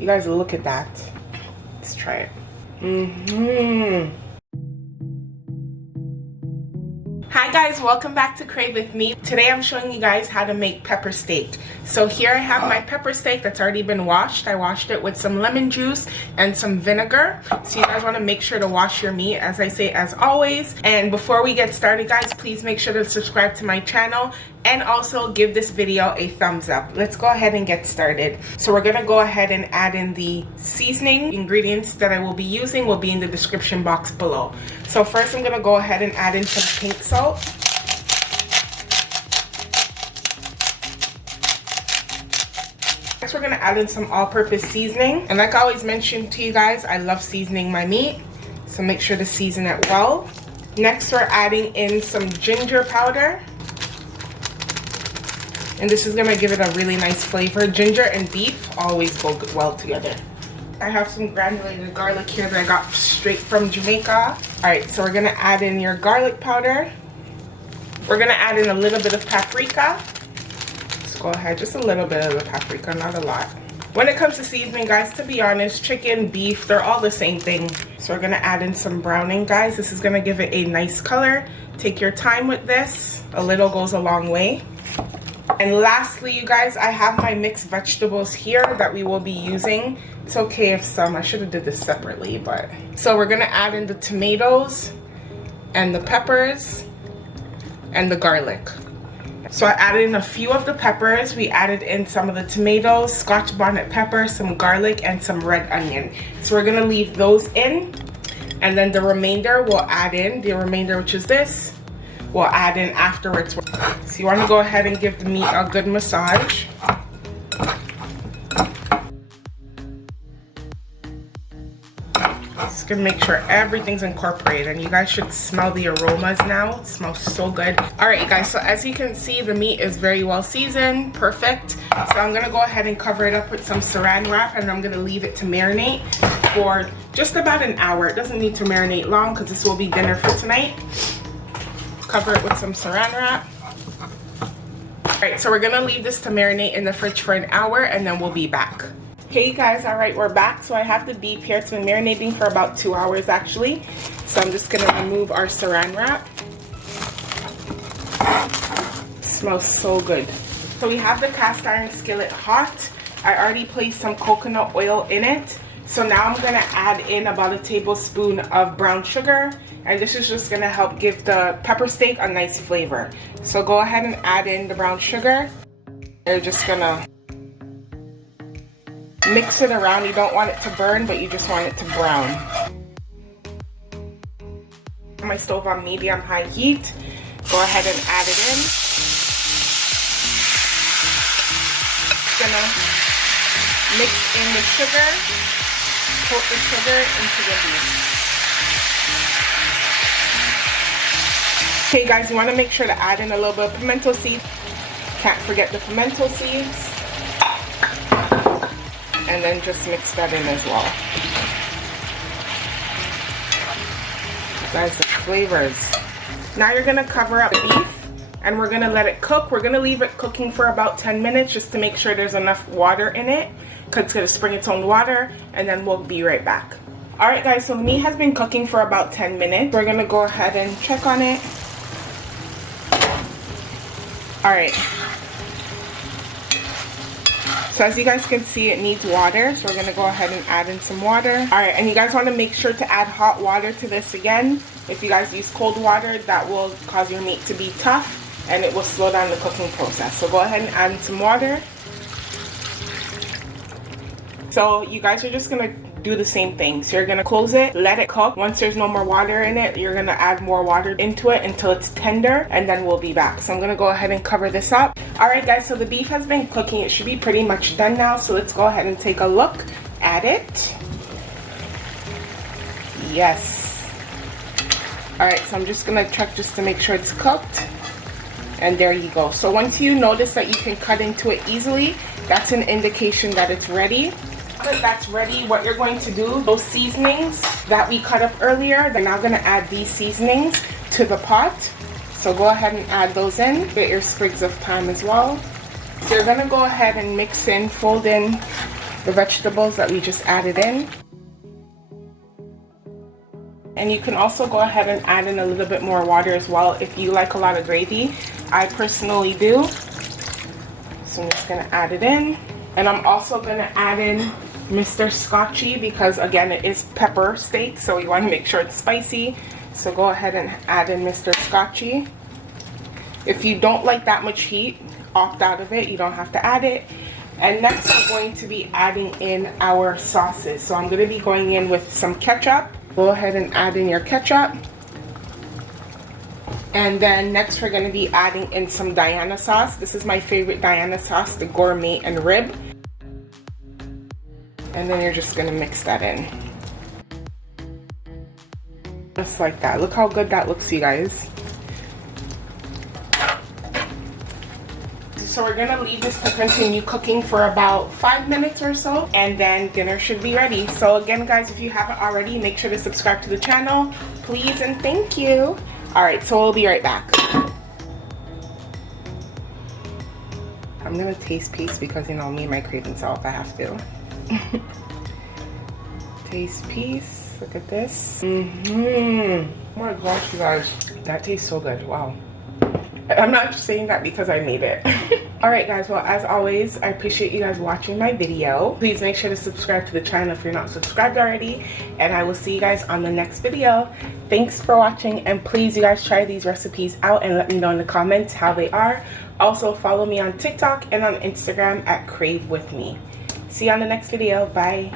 You guys look at that. Let's try it. Hi guys, welcome back to Crave with me. Today I'm showing you guys how to make pepper steak. So here I have my pepper steak that's already been washed. I washed it with some lemon juice and some vinegar. So you guys want to make sure to wash your meat, as I say, as always. And before we get started guys, please make sure to subscribe to my channel and also give this video a thumbs up. Let's go ahead and get started. So we're gonna go ahead and add in the seasoning. Ingredients that I will be using will be in the description box below. So first I'm gonna go ahead and add in some pink salt. Next we're gonna add in some all-purpose seasoning. And like I always mentioned to you guys, I love seasoning my meat. So make sure to season it well. Next we're adding in some ginger powder. And this is gonna give it a really nice flavor. Ginger and beef always go well together. I have some granulated garlic here that I got straight from Jamaica. All right, so we're gonna add in your garlic powder. We're gonna add in a little bit of paprika. Let's go ahead, just a little bit of the paprika, not a lot. When it comes to seasoning, guys, to be honest, chicken, beef, they're all the same thing. So we're gonna add in some browning, guys. This is gonna give it a nice color. Take your time with this. A little goes a long way. And lastly, you guys, I have my mixed vegetables here that we will be using. It's okay if I should have did this separately, but. So we're gonna add in the tomatoes and the peppers and the garlic. So I added in a few of the peppers. We added in some of the tomatoes, Scotch bonnet pepper, some garlic, and some red onion. So we're gonna leave those in. And then the remainder we'll add in, which is this, we'll add in afterwards. So you want to go ahead and give the meat a good massage. Just gonna make sure everything's incorporated, and you guys should smell the aromas now. It smells so good. All right, you guys, so as you can see, the meat is very well seasoned, perfect. So I'm gonna go ahead and cover it up with some saran wrap, and I'm gonna leave it to marinate for just about an hour. It doesn't need to marinate long because this will be dinner for tonight. Cover it with some saran wrap. Alright, so we're gonna leave this to marinate in the fridge for an hour and then we'll be back. Okay guys, alright, we're back. So I have the beef here. It's been marinating for about 2 hours actually. So I'm just gonna remove our saran wrap. It smells so good. So we have the cast iron skillet hot. I already placed some coconut oil in it. So now I'm gonna add in about a tablespoon of brown sugar. And this is just gonna help give the pepper steak a nice flavor. So go ahead and add in the brown sugar. You're just gonna mix it around. You don't want it to burn, but you just want it to brown. My stove on medium-high heat. Go ahead and add it in. Just gonna mix in the sugar. Coat the sugar into the beef. Okay guys, you want to make sure to add in a little bit of pimento seeds. Can't forget the pimento seeds. And then just mix that in as well. Guys, the flavors. Now you're going to cover up the beef and we're going to let it cook. We're going to leave it cooking for about 10 minutes just to make sure there's enough water in it, because it's going to spring its own water, and then we'll be right back. Alright guys, so the meat has been cooking for about 10 minutes. We're going to go ahead and check on it. Alright, so as you guys can see, it needs water, so we're going to go ahead and add in some water. Alright, and you guys want to make sure to add hot water to this again. If you guys use cold water, that will cause your meat to be tough and it will slow down the cooking process. So go ahead and add in some water. So you guys are just going to do the same thing. So you're gonna close it, let it cook. Once there's no more water in it, you're gonna add more water into it until it's tender, and then we'll be back. So I'm gonna go ahead and cover this up. Alright guys, so the beef has been cooking. It should be pretty much done now. So let's go ahead and take a look at it. Yes. Alright, so I'm just gonna check just to make sure it's cooked. And there you go. So once you notice that you can cut into it easily, that's an indication that it's ready. Now that that's ready, what you're going to do, those seasonings that we cut up earlier, they're now going to add these seasonings to the pot. So go ahead and add those in. Get your sprigs of thyme as well. So you're going to go ahead and mix in, fold in the vegetables that we just added in. And you can also go ahead and add in a little bit more water as well if you like a lot of gravy. I personally do. So I'm just gonna add it in. And I'm also gonna add in Mr. Scotchy because again it is pepper steak, so you want to make sure it's spicy. So go ahead and add in Mr. Scotchy. If you don't like that much heat, opt out of it. You don't have to add it. And next we're going to be adding in our sauces. So I'm going to be going in with some ketchup. Go ahead and add in your ketchup. And then next we're going to be adding in some Diana sauce. This is my favorite Diana sauce, the Gourmet and Rib. And then you're just going to mix that in. Just like that. Look how good that looks, you guys. So we're gonna leave this to continue cooking for about 5 minutes or so, and then dinner should be ready. So again, guys, if you haven't already, make sure to subscribe to the channel, please, and thank you. All right, so we'll be right back. I'm gonna taste piece because, you know, me and my craving salt, I have to. Taste piece. Look at this. Oh my gosh, you guys, that tastes so good. Wow. I'm not just saying that because I made it. Alright guys, well as always, I appreciate you guys watching my video. Please make sure to subscribe to the channel if you're not subscribed already. And I will see you guys on the next video. Thanks for watching, and please you guys try these recipes out and let me know in the comments how they are. Also follow me on TikTok and on Instagram at Crave With Me. See you on the next video. Bye.